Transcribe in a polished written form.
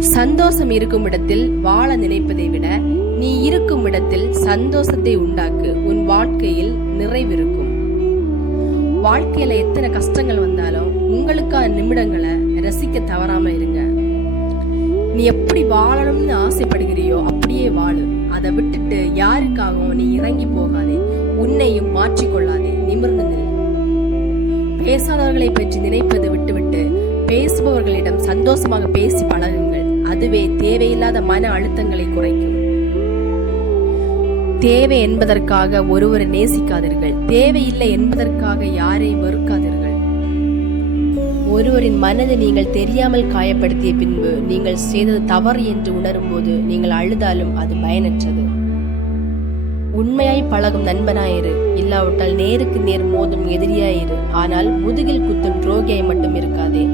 சந்தோஷம் இருக்கும் இடத்தில் வாழ நினைப்பதை விட நீ இருக்கும் இடத்தில் சந்தோஷத்தை உண்டாக்கு. உன் வாழ்க்கையில் நிறைவிருக்கும். வாழ்க்கையில எத்தனை கஷ்டங்கள் வந்தாலும் உங்களுக்கான நிமிடங்களை ரசிக்க தவறாம இருங்க. நீ எப்படி வாழணும்னு ஆசைப்படுகிறியோ அப்படியே வாழு. அதை விட்டுட்டு யாருக்காகவும் நீ இறங்கி போகாதே. உன்னையும் மாற்றிக்கொள்ளாதே. நிமிர்ந்து நில். பேசாதவர்களை பற்றி நினைப்பது விட்டுவிட்டு பேசுபவர்களிடம் சந்தோஷமாக பேசி பழகுங்கள். அதுவே தேவையில்லாத மன அழுத்தங்களை குறைக்கும். தேவை என்பதற்காக ஒருவரை நேசிக்காதீர்கள். தேவையில்லை என்பதற்காக யாரையும் வெறுக்காதீர்கள். ஒருவரின் மனதை நீங்கள் தெரியாமல் காயப்படுத்திய பின்பு நீங்கள் செய்தது தவறு என்று உணரும் போது நீங்கள் அழுதாலும் அது பயனற்றது. உண்மையாய் பழகும் நண்பனாயிரு. இல்லாவிட்டால் நேருக்கு நேர் மோதும் எதிரியாயிரு. ஆனால் முதுகில் குத்தும் துரோகியாய் மட்டும் இருக்காதே.